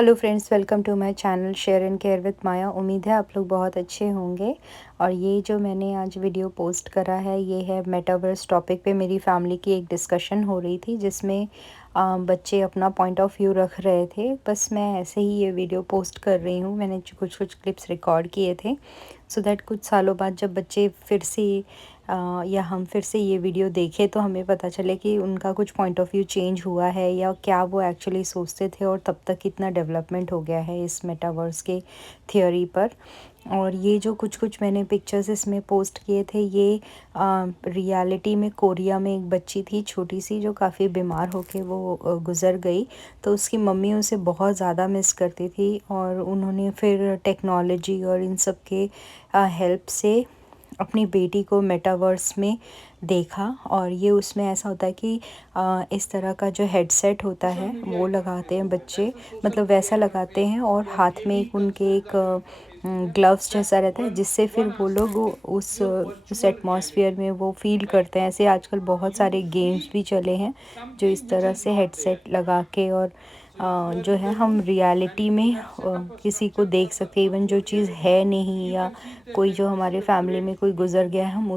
Hello friends, welcome to my channel share and care with Maya. उम्मीद है आप लोग बहुत अच्छे होंगे। और ये जो मैंने आज वीडियो पोस्ट करा है ये है मेटावर्स टॉपिक पे मेरी फैमिली की एक डिस्कशन हो रही थी, जिसमें बच्चे अपना पॉइंट ऑफ व्यू रख रहे थे। बस मैं ऐसे ही ये वीडियो पोस्ट कर रही हूँ। मैंने कुछ क्लिप्स रिकॉर्ड किए थे सो दैट कुछ सालों बाद जब बच्चे फिर से या हम फिर से ये वीडियो देखें तो हमें पता चले कि उनका कुछ पॉइंट ऑफ व्यू चेंज हुआ है या क्या वो एक्चुअली सोचते थे और तब तक कितना डेवलपमेंट हो गया है इस मेटावर्स के थियोरी पर। और ये जो कुछ मैंने पिक्चर्स इसमें पोस्ट किए थे ये रियलिटी में कोरिया में एक बच्ची थी छोटी सी जो काफ़ी बीमार होके वो गुज़र गई। तो उसकी मम्मी उसे बहुत ज़्यादा मिस करती थी और उन्होंने फिर टेक्नोलॉजी और इन सब के हेल्प से अपनी बेटी को मेटावर्स में देखा। और ये उसमें ऐसा होता है कि इस तरह का जो हेडसेट होता है वो लगाते हैं बच्चे, मतलब वैसा लगाते हैं और हाथ में उनके एक ग्लव्स जैसा रहता है जिससे फिर वो लोग उस एटमॉस्फेयर में वो फील करते हैं। ऐसे आजकल बहुत सारे गेम्स भी चले हैं जो इस तरह से हेडसेट लगा के और जो है हम रियलिटी में किसी को देख सकते हैं। इवन जो चीज़ है नहीं या कोई जो हमारे फैमिली में कोई गुज़र गया है हम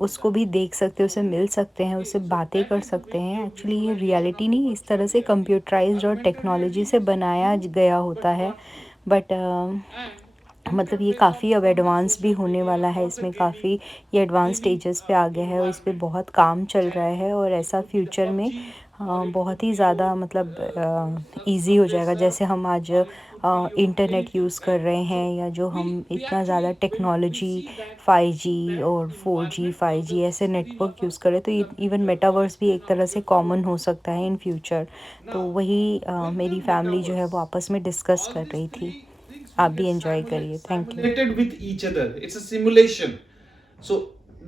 उसको भी देख सकते हैं, उससे मिल सकते हैं, उससे बातें कर सकते हैं। एक्चुअली ये रियलिटी नहीं, इस तरह से कंप्यूटराइज्ड और टेक्नोलॉजी से बनाया गया होता है। बट मतलब ये काफ़ी अब एडवांस भी होने वाला है। इसमें काफ़ी ये एडवांस स्टेजेस पे आ गया है और इस पे बहुत काम चल रहा है और ऐसा फ्यूचर में बहुत ही ज़्यादा मतलब इजी हो जाएगा। जैसे हम आज इंटरनेट यूज़ कर रहे हैं या जो हम इतना ज़्यादा टेक्नोलॉजी 5G और 4G 5G ऐसे नेटवर्क यूज़ कर रहे हैं, तो इवन मेटावर्स भी एक तरह से कॉमन हो सकता है इन फ्यूचर। तो वही मेरी फैमिली जो है वो आपस में डिस्कस कर रही थी। आप भी एंजॉय करिए। Thank you. Simulated with each other. It's a simulation. So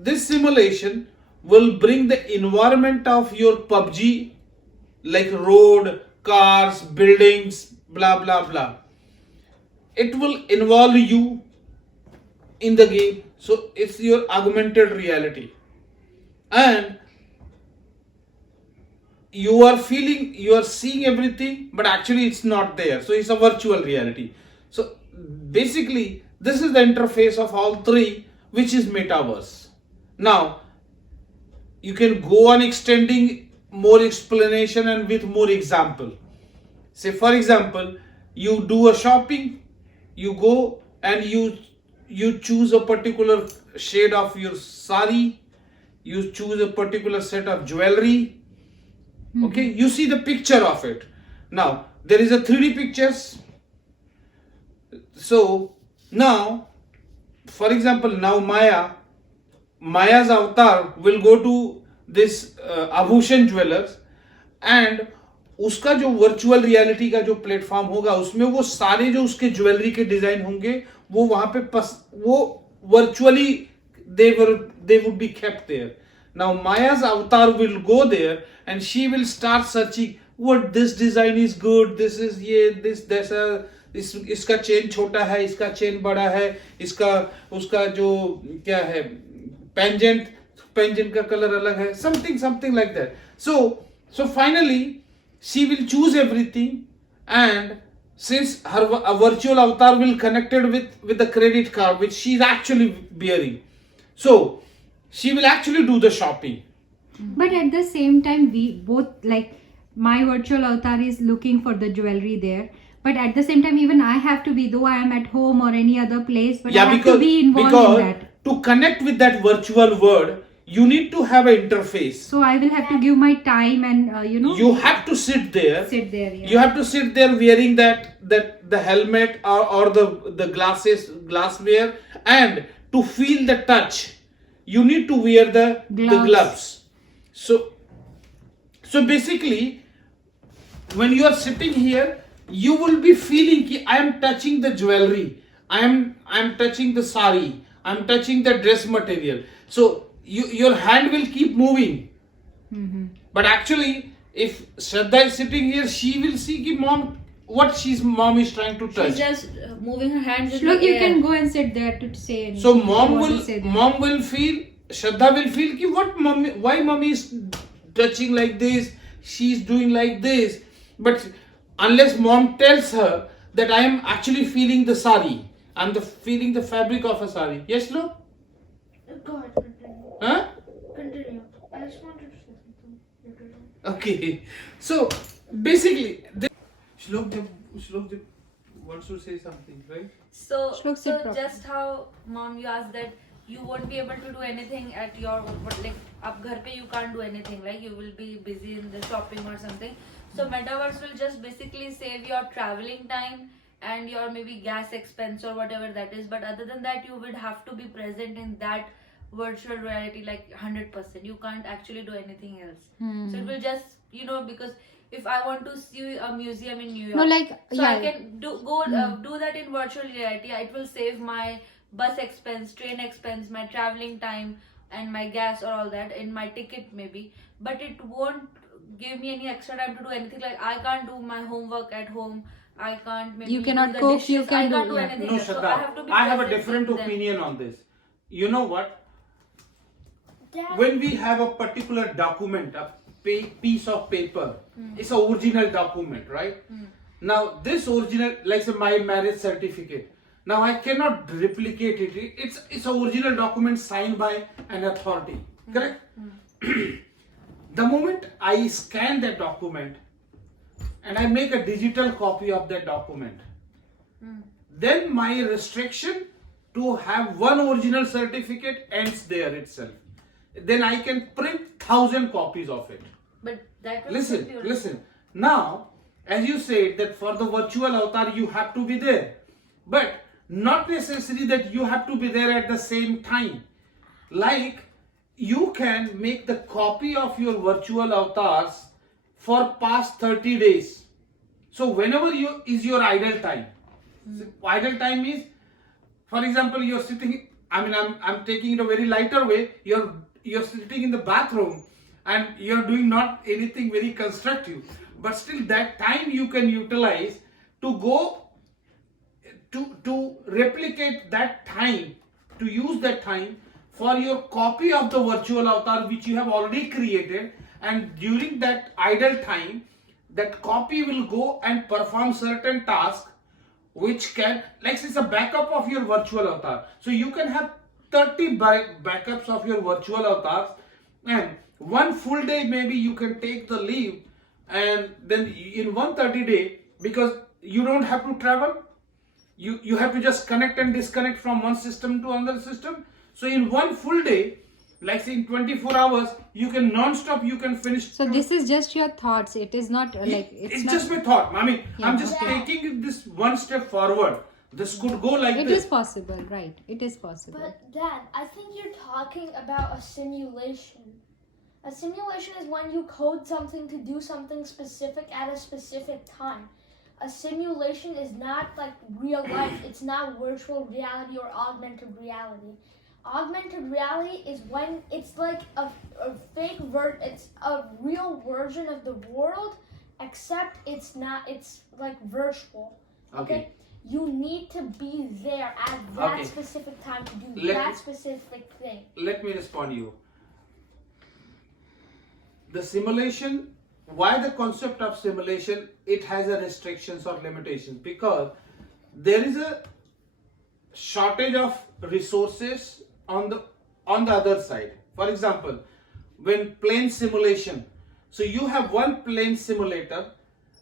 this simulation will bring the environment of your PUBG, like road, cars, buildings, blah blah blah. It will involve you in the game. So it's your augmented reality, and you are seeing everything, but actually it's not there. So it's a virtual reality. So basically this is the interface of all three, which is metaverse. Now you can go on extending more explanation and with more example. Say for example, you do a shopping, you go and you choose a particular shade of your sari, you choose a particular set of jewelry. Okay, you see the picture of it. Now there is a 3D pictures. So now, for example, now Maya's avatar will go to this Abhushan Jewelers, and उसका जो virtual reality का जो platform होगा उसमें वो सारे जो उसके ज्वेलरी के डिजाइन होंगे वो वहां पे वो virtually they would be kept there. Now Maya's avatar will go there and she will start searching what this design is good, this is ये this इसका चेन छोटा है, इसका चेन बड़ा है, इसका उसका जो क्या है पेंजेंट का कलर अलग है, something like that. So finally she will choose everything, and since her virtual avatar will connected with the credit card which she is actually bearing, so she will actually do the shopping. But at the same time, we both, like, my virtual avatar is looking for the jewelry there. But at the same time, even I have to be, though I am at home or any other place, but I have to be involved in that. To connect with that virtual world, you need to have an interface. So I will have to give my time and you have to sit there. Yeah. You have to sit there wearing that the helmet or the glassware, and to feel the touch, you need to wear the gloves. So basically, when you are sitting here, you will be feeling ki I am touching the jewelry, I am touching the sari, I am touching the dress material. So your hand will keep moving. Mm-hmm. But actually, if Shraddha is sitting here, she will see ki mom is trying to touch. She's just moving her hands. Look, you can go and sit there to say. So mom will feel, Shraddha will feel ki why mommy is touching like this, she's doing like this. But unless mom tells her that I am actually feeling the sari. I'm feeling the fabric of a sari. Yes, no? Go ahead, continue. Huh? Continue. I just wanted to say something. Okay. So basically, Shlok wants to say something, right? So, Shlok, sit properly. just how mom you asked that you won't be able to do anything at your like up ghar pe you can't do anything, like you will be busy in the shopping or something. So metaverse will just basically save your traveling time and your maybe gas expense or whatever that is. But other than that, you would have to be present in that virtual reality like 100%. You can't actually do anything else. So it will just because if I want to see a museum in New York, No, like, so yeah. I can do that in virtual reality. It will save my bus expense, train expense, my traveling time, and my gas or all that, in my ticket maybe. But it won't give me any extra time to do anything. Like I can't do my homework at home. I can't maybe You cannot do the cook, dishes. you can I can't do- do yeah. anything. No, else. So Shraddha. I have to be I have a present different with them. opinion on this. You know what? Dad. When we have a particular document, a piece of paper, it's an original document, right? Now this original, like say my marriage certificate, now I cannot replicate it. It's an original document signed by an authority, correct? The moment I scan that document and I make a digital copy of that document, then my restriction to have one original certificate ends there itself. Then I can print 1,000 copies of it. But that will Listen, save you. listen. Now, as you said that for the virtual avatar you have to be there, but not necessary that you have to be there at the same time. Like you can make the copy of your virtual avatars for past 30 days. So whenever is your idle time. So idle time is, for example, you're sitting. I mean, I'm taking it a very lighter way. You're sitting in the bathroom and you're doing not anything very constructive, but still that time you can utilize to go to replicate that time, to use that time for your copy of the virtual avatar which you have already created, and during that idle time that copy will go and perform certain tasks which can, like it's a backup of your virtual avatar. So you can have 30 backups of your virtual avatars, and one full day maybe you can take the leave, and then in 130 day, because you don't have to travel, you have to just connect and disconnect from one system to another system. So in one full day, like say in 24 hours, you can non-stop, you can finish. So this is just your thoughts. It is not like it's not, just my thought. I mean, Yeah, I'm just okay. taking this one step forward. This could go like It this. is possible, right? It is possible. But Dad, I think you're talking about a simulation. A simulation is when you code something to do something specific at a specific time. A simulation is not like real life. It's not virtual reality or augmented reality. Augmented reality is when it's like a fake it's a real version of the world, except it's not, it's like virtual. Okay. You need to be there at that Okay. specific time to do Let that me- specific thing. Let me respond to you. The simulation, why the concept of simulation, it has a restrictions or limitations, because there is a shortage of resources on the other side. For example, when plane simulation, so you have one plane simulator,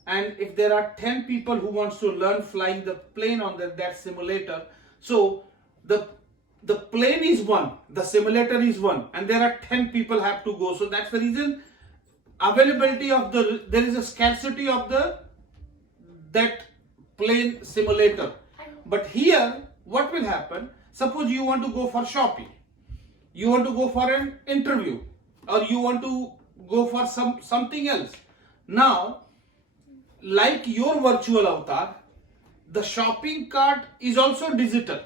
and if there are 10 people who wants to learn flying the plane on that simulator, so the plane is one, the simulator is one, and there are 10 people have to go. So that's the reason availability of there is a scarcity of that plane simulator. But here what will happen, suppose you want to go for shopping, you want to go for an interview, or you want to go for something else. Now, like your virtual avatar, the shopping cart is also digital.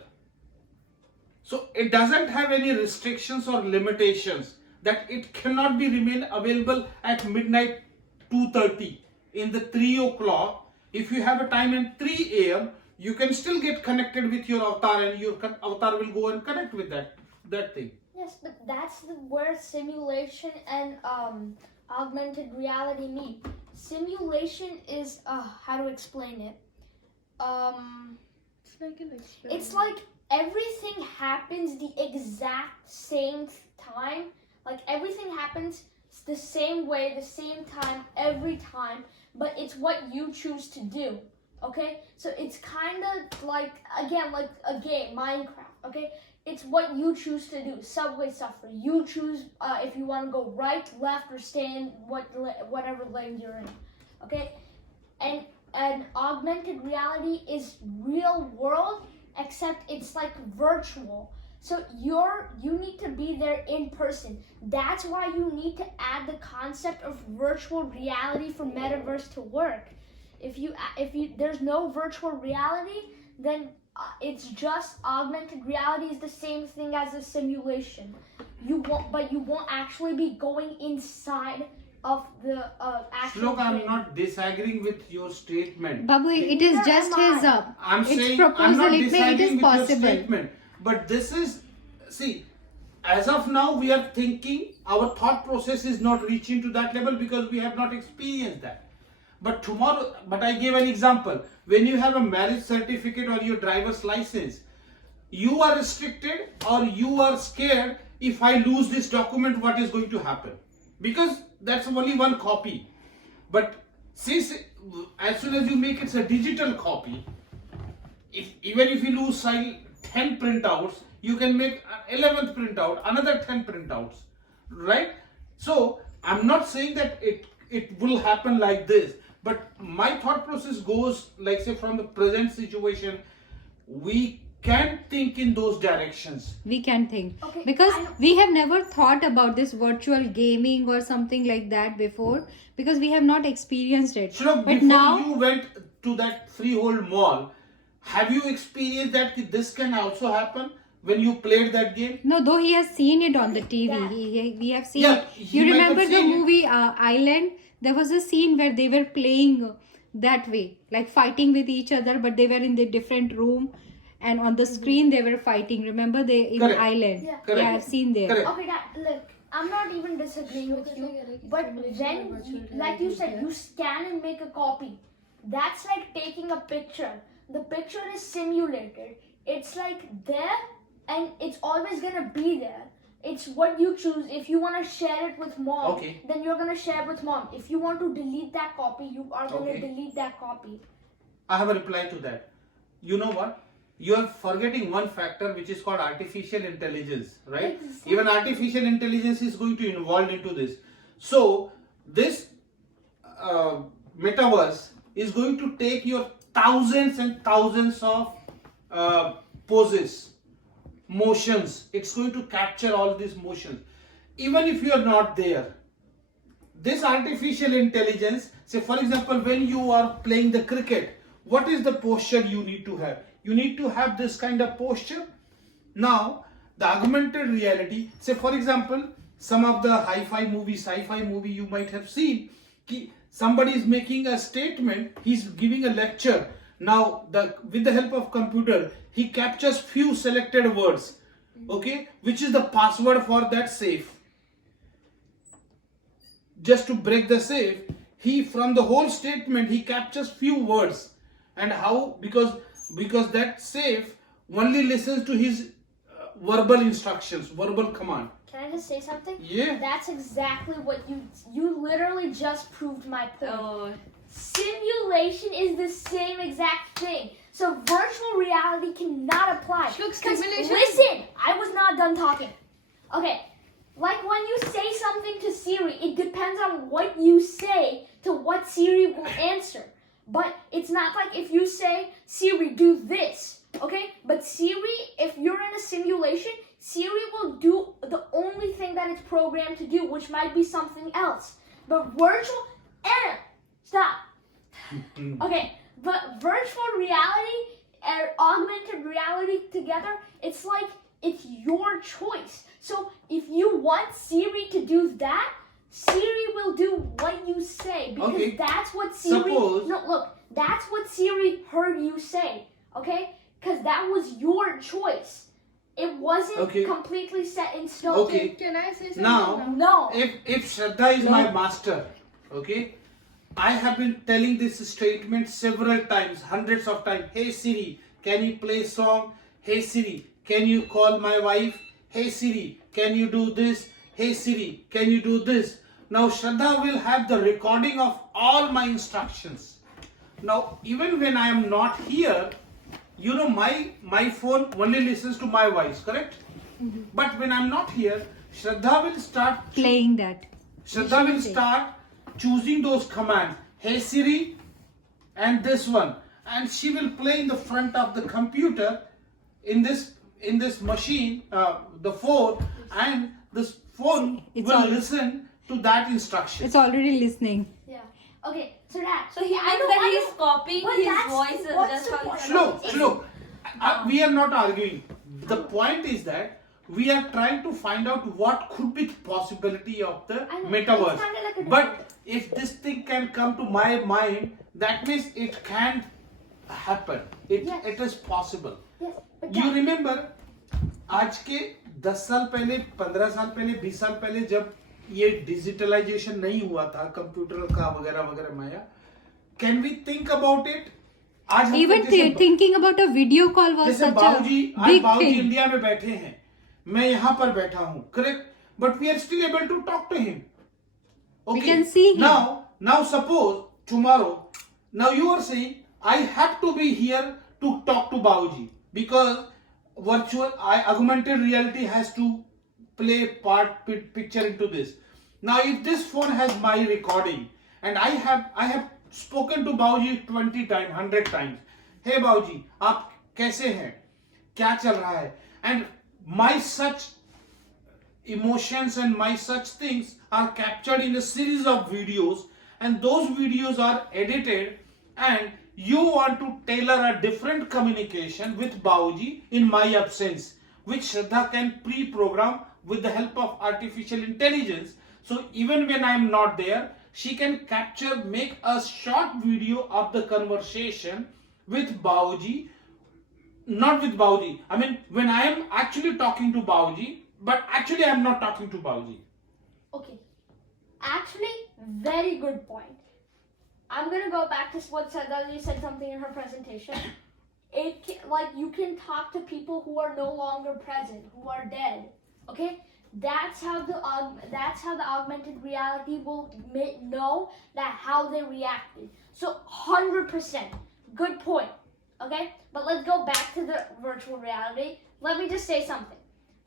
So it doesn't have any restrictions or limitations that it cannot be remain available at midnight 2:30 in the 3 o'clock. If you have a time in 3 a.m., you can still get connected with your avatar, and your avatar will go and connect with that thing. Yes, but that's where simulation and augmented reality meet. Simulation is how to explain it. It's like an experiment. It's like everything happens the exact same time. Like everything happens the same way, the same time, every time, but it's what you choose to do. Okay? So it's kind of like, again, like a game, Minecraft. Okay? It's what you choose to do. Subway Surfer. You choose if you want to go right, left, or stay in whatever lane you're in. Okay? And an augmented reality is real world, except it's like virtual. So you need to be there in person. That's why you need to add the concept of virtual reality for Metaverse to work. If you there's no virtual reality, then it's just augmented reality is the same thing as a simulation. You won't actually be going inside of the actual Look, I'm thing. not disagreeing with your statement. Babu, it is Neither just am his I. I'm its saying proposal. I'm not It is disagreeing with your possible. statement. But this is, see, as of now we are thinking, our thought process is not reaching to that level because we have not experienced that. But tomorrow, but I gave an example. When you have a marriage certificate or your driver's license, you are restricted or you are scared, if I lose this document, what is going to happen? Because that's only one copy. But since as soon as you make it a digital copy, even if you lose 10 printouts, you can make 11th printout, another 10 printouts, right? So I'm not saying that it will happen like this, but my thought process goes, like, say, from the present situation, we can think in those directions. We can think. Okay, Because I know. we have never thought about this virtual gaming or something like that before, because we have not experienced it. Sure, But before now, you went to that freehold mall, have you experienced that this can also happen when you played that game? no, though he has seen it on the TV. Yeah. We have seen Yeah, it. he You might have remember the seen it. movie Island? There was a scene where they were playing that way, like fighting with each other, but they were in the different room, and on the screen they were fighting. Remember they in Correct. Island? Yeah. Correct. Yeah, I've seen there. Correct. Okay, look, I'm not even disagreeing with you, but when, like you said, you scan and make a copy. That's like taking a picture. The picture is simulated. It's like there, and it's always gonna be there. It's what you choose. If you want to share it with mom, Okay. then you're gonna share it with mom. If you want to delete that copy, you are gonna Okay. delete that copy. I have a reply to that. You know what? You are forgetting one factor, which is called artificial intelligence, right? Exactly. Even artificial intelligence is going to involve into this. So this metaverse is going to take your thousands and thousands of poses, motions. It's going to capture all these motions. Even if you are not there, this artificial intelligence, say for example, when you are playing the cricket, what is the posture you need to have? You need to have this kind of posture. Now, the augmented reality, say for example, some of the sci-fi movie you might have seen, somebody is making a statement, he's giving a lecture. Now, with the help of computer, he captures few selected words, okay, which is the password for that safe. Just to break the safe, from the whole statement, he captures few words. And how? Because that safe only listens to his verbal instructions, verbal command. Can I just say something? Yeah. That's exactly what you literally just proved my point. Oh, Simulation is the same exact thing. So virtual reality cannot apply. Look, 'Cause simulation- listen, I was not done talking. Okay, like when you say something to Siri, it depends on what you say to what Siri will answer. But it's not like if you say, Siri, do this, okay? But Siri, if you're in a simulation, Siri will do the only thing that it's programmed to do, which might be something else. But virtual, stop. Okay, but virtual reality and augmented reality together, it's like, it's your choice. So if you want Siri to do that, Siri will do what you say, because Okay. that's what Siri. Suppose- No, look, that's what Siri heard you say. Okay, because that was your choice. It wasn't Okay. completely set in stone. Okay. Can I say something Now, No. if Shraddha is my master, okay, I have been telling this statement several times, hundreds of times. Hey Siri, can you play song? Hey Siri, can you call my wife? Hey Siri, can you do this? Hey Siri, can you do this? Now Shraddha will have the recording of all my instructions. Now even when I am not here, you know, my phone only listens to my voice, correct? But when I'm not here, Shraddha will start Playing that. Shraddha will start choosing those commands. Hey Siri, and this one, and she will play in the front of the computer in this machine, the phone, and this phone It's will all- listen to that instruction. It's already listening. Yeah. Okay, so that. So he I means know, that I he know. is copying But his that's- voices. what's That's the how point? he's Slow. We are not arguing. The point is that we are trying to find out what could be the possibility of the I know, metaverse. it's kinda like a But if this thing can come to my mind, that means it can happen. Yes. It is possible. Yes, but You that, remember, आज के 10 साल पहले, 15 साल पहले, 20 साल पहले जब ये डिजिटलाइजेशन नहीं हुआ था कंप्यूटर का वगैरह वगैरह Maya, can we think about it? आज हम Even जैसे- thinking about a video call was जैसे such बाबूजी a आज big बाबूजी thing. इंडिया में बैठे हैं, मैं यहाँ पर बैठा हूँ, correct, but we are still able to talk to him. We can see him. Now suppose tomorrow, now you are saying I have to be here to talk to Babuji because augmented reality has to play picture into this. Now if this phone has my recording and I have spoken to Babuji 20 times, 100 times. Hey Babuji, आप कैसे हैं? क्या चल रहा है? And my such emotions and my such things are captured in a series of videos, and those videos are edited, and you want to tailor a different communication with Babuji in my absence, which Shraddha can pre-program with the help of artificial intelligence. So even when I am not there, she can make a short video of the conversation with Babuji. Not with Babuji. I mean, when I am actually talking to Babuji, but actually I am not talking to Babuji. okay. Actually, very good point. I'm gonna go back to what Sadhji said something in her presentation. Like you can talk to people who are no longer present, who are dead. Okay, that's how the augmented reality will know that how they reacted. So 100% good point. Okay, but let's go back to the virtual reality. Let me just say something.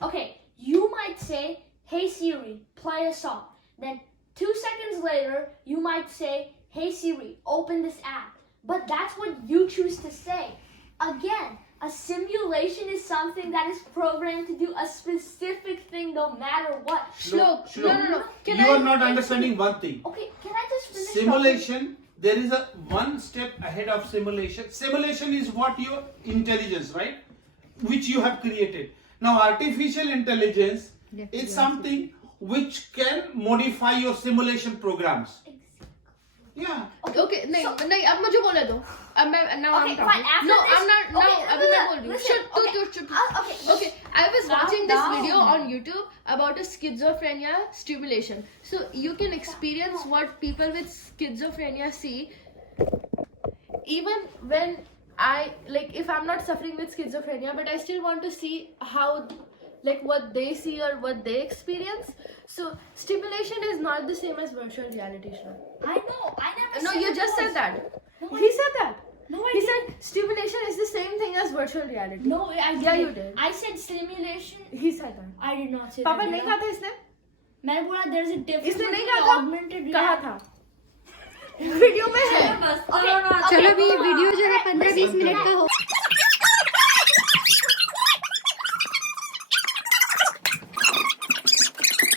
Okay, you might say, "Hey Siri, play a song." Then 2 seconds later, you might say, "Hey Siri, open this app." But that's what you choose to say. Again, a simulation is something that is programmed to do a specific thing no matter what. Shlok, No. You are not understanding one thing. Okay, can I just finish? Simulation, there is a one step ahead of simulation. Simulation is what your intelligence, right? Which you have created. Now, artificial intelligence is something which can modify your simulation programs. Yeah. Okay, नहीं अब मुझे बोले दो. अब मैं now Okay, I'm fine, talking. after No, this- I'm not. No, okay, अभी मैं बोल रही हूँ. listen, Shut. okay. तू चुप. Okay. Okay, I was Calm watching this down. video on YouTube about a schizophrenia stimulation. So you can experience what people with schizophrenia see. Even when if I'm not suffering with schizophrenia, but I still want to see how, what they see or what they experience. So stimulation is not the same as virtual reality show. I know. I never. No, said you it just was. said that. No, I He said that. No, I He didn't. said stimulation is the same thing as virtual reality. No, I didn't. Yeah, you did. I said simulation. He said that. I did not say पापा that. नहीं कहा था इसने? मैंने बोला there is a difference इसने नहीं between कहा था? augmented कहा reality. था. वीडियो में है. बस Okay, करो ना। okay. चलो अभी वीडियो जो है Okay, 15-20 मिनट का हो